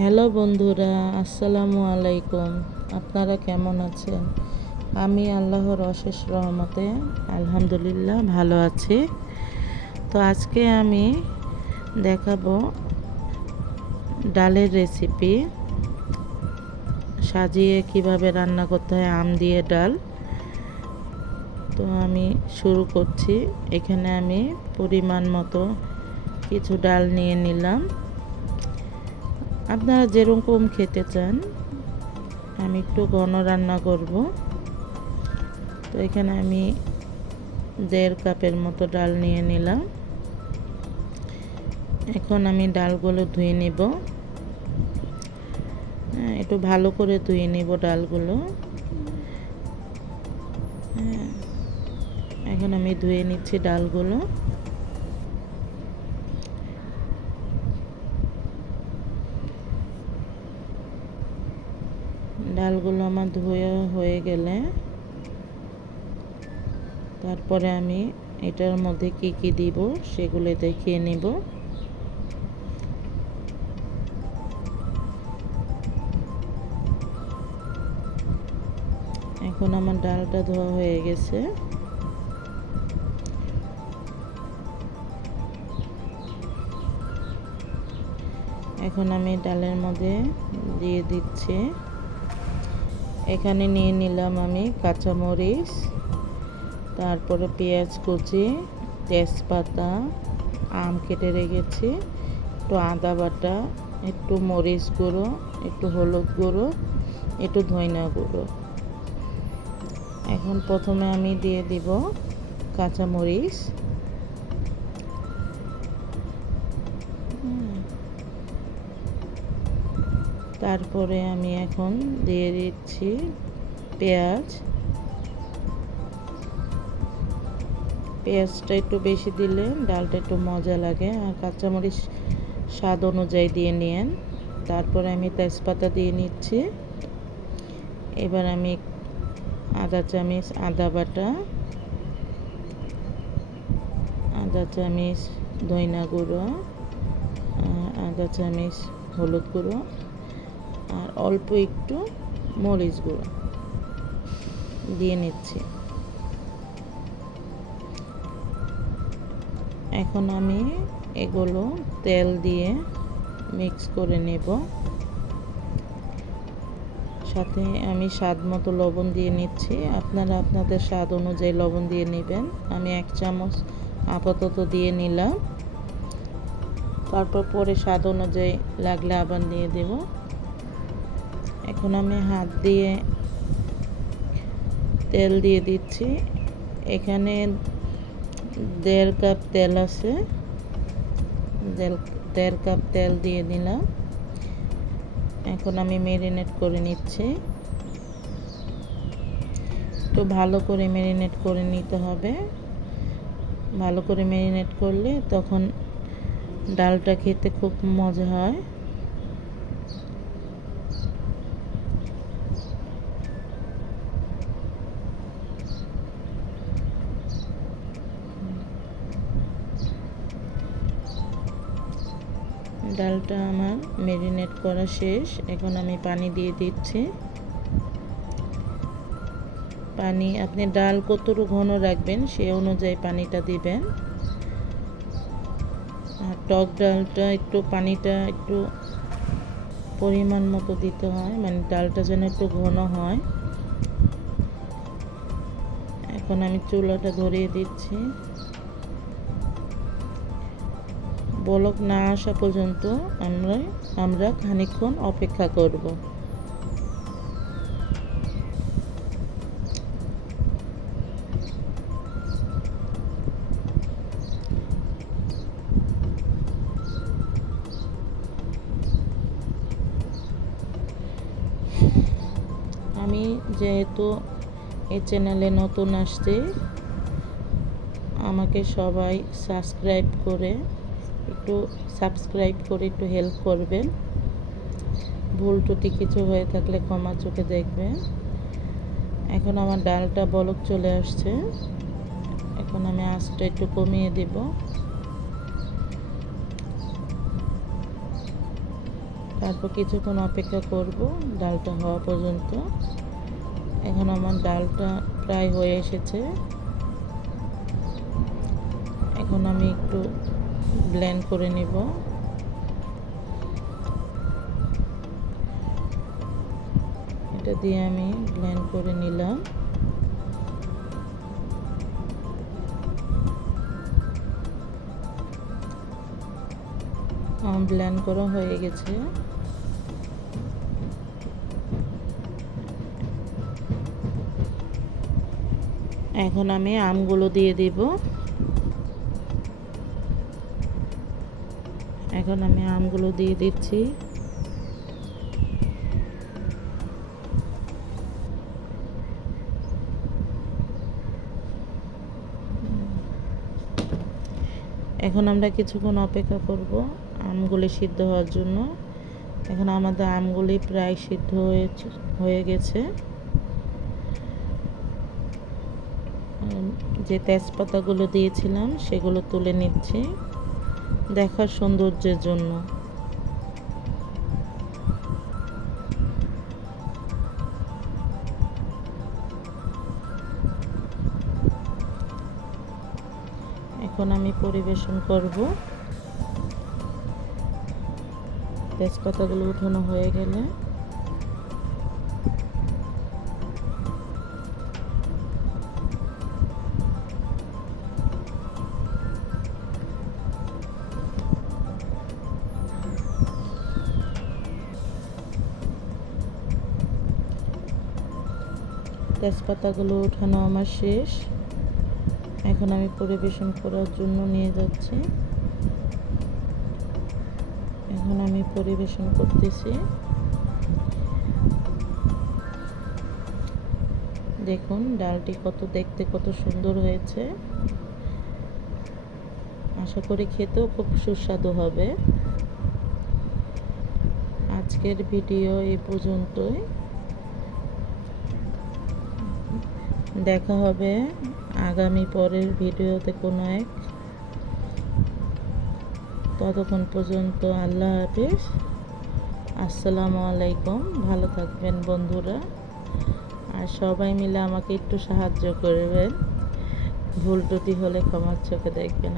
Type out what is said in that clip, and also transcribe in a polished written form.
Hello বন্ধুরা, আসসালামু আলাইকুম। আপনারা কেমন আছেন? আমি আল্লাহর অশেষ রহমতে আলহামদুলিল্লাহ ভালো আছি। তো আজকে আমি দেখাবো ডালের রেসিপি, সাজিয়ে কিভাবে রান্না করতে হয় আম দিয়ে ডাল। তো আমি শুরু করছি। এখানে আমি পরিমাণ মতো কিছু ডাল নিয়ে নিলাম। আপনারা যেরকম খেতে চান, আমি একটু ঘন রান্না করব। তো এখানে আমি 1.5 কাপের মতো ডাল নিয়ে নিলাম। এখন আমি ডালগুলো ধুয়ে নেব। একটু ভালো করে ধুয়ে নেব ডালগুলো। এখন আমি ধুয়ে নিচ্ছি ডালগুলো। ডালগুলো আমার ধুয়ে হয়ে গেলে তারপরে আমি এটার মধ্যে কি কি দিব সেগুলো দেখিয়ে নেব। এখন আমার ডালটা ধোয়া হয়ে গেছে। এখন আমি ডালের মধ্যে দিয়ে দিচ্ছি। এখানে নিয়ে নিলাম আমি কাঁচামরিচ, তারপরে পেঁয়াজ কুচি, তেজপাতা, আম কেটে রেখেছি, একটু আদা বাটা, একটু মরিচ গুঁড়ো, একটু হলুদ গুঁড়ো, একটু ধনিয়া গুঁড়ো। এখন প্রথমে আমি দিয়ে দিব কাঁচামরিচ। তারপরে আমি এখন দিয়ে দিচ্ছি পেঁয়াজ। পেঁয়াজটা একটু বেশি দিলে ডালটা একটু মজা লাগে, আর কাঁচামরিচ স্বাদ অনুযায়ী দিয়ে নিন। তারপরে আমি তেজপাতা দিয়ে নিচ্ছি। এবার আমি আধা চামচ আদা বাটা, আধা চামচ ধনিয়া গুঁড়ো, আধা চামচ হলুদ গুঁড়ো, আর অল্প একটু মরিচ গুঁড়ো দিয়ে নিচ্ছি। এখন আমি এগুলো তেল দিয়ে মিক্স করে নেব। সাথে আমি স্বাদ মতো লবণ দিয়ে নিচ্ছি। আপনারা আপনাদের স্বাদ অনুযায়ী লবণ দিয়ে নেবেন। আমি 1 চামচ আপাতত দিয়ে নিলাম। তারপর পরে স্বাদ অনুযায়ী লাগলে আবার দিয়ে দেব। এখন আমি হাত দিয়ে তেল দিয়ে দিচ্ছি। এখানে 1.5 কাপ তেল আছে। 1.5 কাপ তেল দিয়ে দিলাম। এখন আমি ম্যারিনেট করে নিচ্ছি। একটু ভালো করে ম্যারিনেট করে নিতে হবে। ভালো করে ম্যারিনেট করলে তখন ডালটা খেতে খুব মজা হয়। ডালটা আমার ম্যারিনেট করা শেষ। এখন আমি পানি দিয়ে দিচ্ছি। পানি আপনি ডাল কতটুকু ঘন রাখবেন সেই অনুযায়ী পানিটা দিবেন। আর টক ডালটা একটু পানিটা একটু পরিমাণ মতো দিতে হয়, মানে ডালটা যেন একটু ঘন হয়। এখন আমি চুলাটা ধরিয়ে দিচ্ছি। বলক না আসা পর্যন্ত আমরা খানিকক্ষণ অপেক্ষা করব। আমি যেহেতু এই চ্যানেলে নতুন আসছি, আমাকে সবাই সাবস্ক্রাইব করে একটু হেল্প করবেন। ভুল ত্রুটি কিছু হয়ে থাকলে ক্ষমা চোখে দেখবেন। এখন আমার ডালটা বলক চলে আসছে। এখন আমি আঁচটা একটু কমিয়ে দেব। তারপর কিছুক্ষণ অপেক্ষা করব ডালটা হওয়া পর্যন্ত। এখন আমার ডালটা প্রায় হয়ে এসেছে। এখন আমি একটু ব্লেন্ড করে নিব। এটা দিয়ে আমি ব্লেন্ড করে নিলাম। ব্লেন্ড করা হয়ে গেছে। এখন আমি আমগুলো দিয়ে দিব। এখন আমি আমগুলো দিয়ে দিচ্ছি। এখন আমরা কিছুক্ষণ অপেক্ষা করব আমগুলি সিদ্ধ হওয়ার জন্য। এখন আমাদের আমগুলি প্রায় সিদ্ধ হয়ে গেছে। যে তেজপাতাগুলো দিয়েছিলাম সেগুলো তুলে নিচ্ছি দেখার সৌন্দর্যের জন্য। এখন আমি পরিবেশন করব। তেজপাতাগুলো উঠানো হয়ে গেলে তেজপাতাগুলো উঠানো আমার শেষ। এখন আমি পরিবেশন করার জন্য নিয়ে যাচ্ছি। এখন আমি পরিবেশন করতেছি। দেখুন ডালটি দেখতে কত সুন্দর হয়েছে। আশা করি খেতেও খুব সুস্বাদু হবে। আজকের ভিডিও এই পর্যন্তই। দেখা হবে আগামী পরের ভিডিওতে কোনো এক। ততক্ষণ পর্যন্ত আল্লাহ হাফেজ। আসসালামু আলাইকুম। ভালো থাকবেন বন্ধুরা। আর সবাই মিলে আমাকে একটু সাহায্য করবেন। ভুল ত্রুটি হলে ক্ষমার চোখে দেখবেন।